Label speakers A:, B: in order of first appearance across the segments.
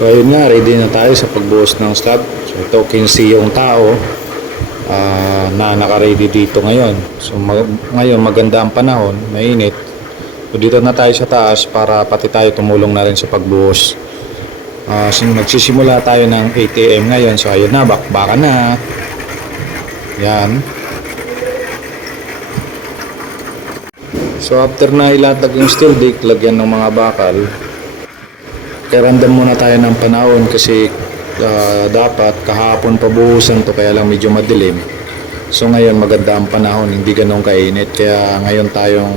A: So ayun nga, ready na tayo sa pagbuhos ng slab. So ito, 15 yung tao ah, na naka-ready dito ngayon. So mag- ngayon maganda ang panahon, mainit. So dito na tayo sa taas para pati tayo tumulong na rin sa pagbuhos. Ah, so nagsisimula tayo ng 8 a.m. ngayon. So ayun na, bakbaka na. Yan. So after na ilatag yung steel deck, lagyan ng mga bakal, kaya random muna tayo ng panahon kasi ah, dapat kahapon pabuhusan to kaya lang medyo madilim. So ngayon maganda ang panahon, hindi ganun kainit. Kaya ngayon tayong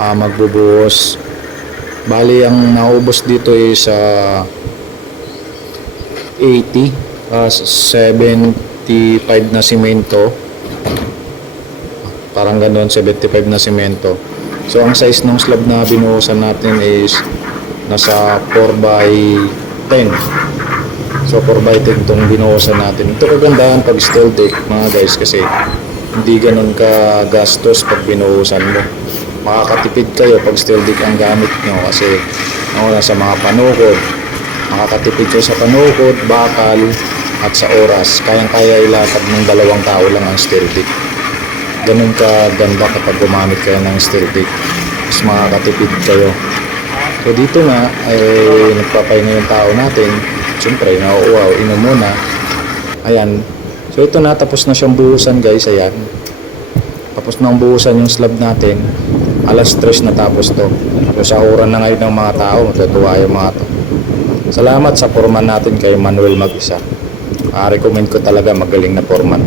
A: ah, magbubuhos. Bali ang naubos dito is ah, 80, ah, 75 na simento. Parang ganun, 75 na simento. So ang size ng slab na binuhusan natin is nasa 4 by 10. So 4 by 10 itong binuhusan natin. Ito kagandahan pag steel deck mga guys kasi hindi ganun ka gastos pag binuhusan mo. Makakatipid kayo pag steel deck ang gamit nyo kasi ano, sa mga panukod. Makakatipid kayo sa panukod, bakal, at sa oras. Kayang-kaya ilatag ng dalawang tao lang ang steel deck. Ganun ka ganda kapag gumamit kayo ng steel deck. Mas makakatipid kayo. So dito nga, ay nagpapahinga yung tao natin. Siyempre, nauuwaw, inom muna. Ayan. So ito na, tapos na siyang buhusan guys. Ayan. Tapos na ang buhusan yung slab natin. Alas 3 na tapos to. So sa oran na ngayon ng mga tao, matutuwa yung mga to. Salamat sa foreman natin kay Manuel Mag-isa. Ah, recommend ko talaga magaling na foreman.